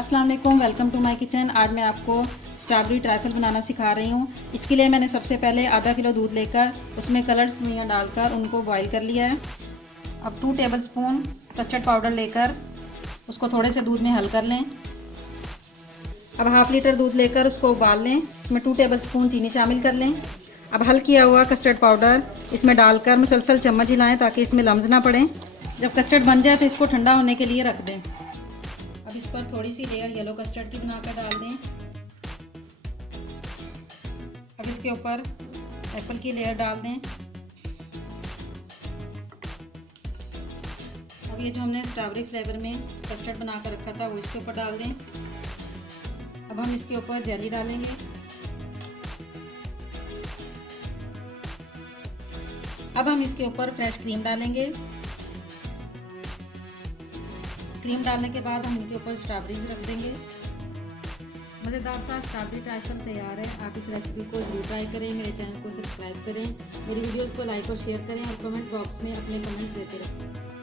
अस्सलाम वालेकुम, welcome to my kitchen. आज मैं आपको स्ट्रॉबेरी ट्राइफल बनाना सिखा रही हूँ। इसके लिए मैंने सबसे पहले आधा किलो दूध लेकर उसमें कलर्स मियाँ डालकर उनको बॉईल कर लिया है। अब 2 टेबलस्पून कस्टर्ड पाउडर लेकर उसको थोड़े से दूध में हल कर लें। अब हाफ लीटर दूध लेकर उसको उबाल लें। इसमें 2 टेबलस्पून चीनी शामिल कर लें। अब हल किया हुआ कस्टर्ड पाउडर इसमें डालकर मुसलसल चम्मच हिलाएं ताकि इसमें लम्स ना पड़े। जब कस्टर्ड बन जाए तो इसको ठंडा होने के लिए रख दें। अब इस पर थोड़ी सी लेयर येलो कस्टर्ड की बनाकर डाल दें। अब इसके ऊपर एप्पल की लेयर डाल दें। अब ये जो हमने स्ट्रॉबेरी फ्लेवर में कस्टर्ड बनाकर रखा था वो इसके ऊपर डाल दें। अब हम इसके ऊपर जेली डालेंगे। अब हम इसके ऊपर फ्रेश क्रीम डालेंगे। क्रीम डालने के बाद हम इनके ऊपर स्ट्रॉबेरी रख देंगे। मज़ेदार सा स्ट्रॉबेरी ट्राइफल तैयार है। आप इस रेसिपी को जरूर ट्राई करें। मेरे चैनल को सब्सक्राइब करें, मेरी वीडियोस को लाइक और शेयर करें और कमेंट बॉक्स में अपने कमेंट्स देते रहें।